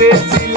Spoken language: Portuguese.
desse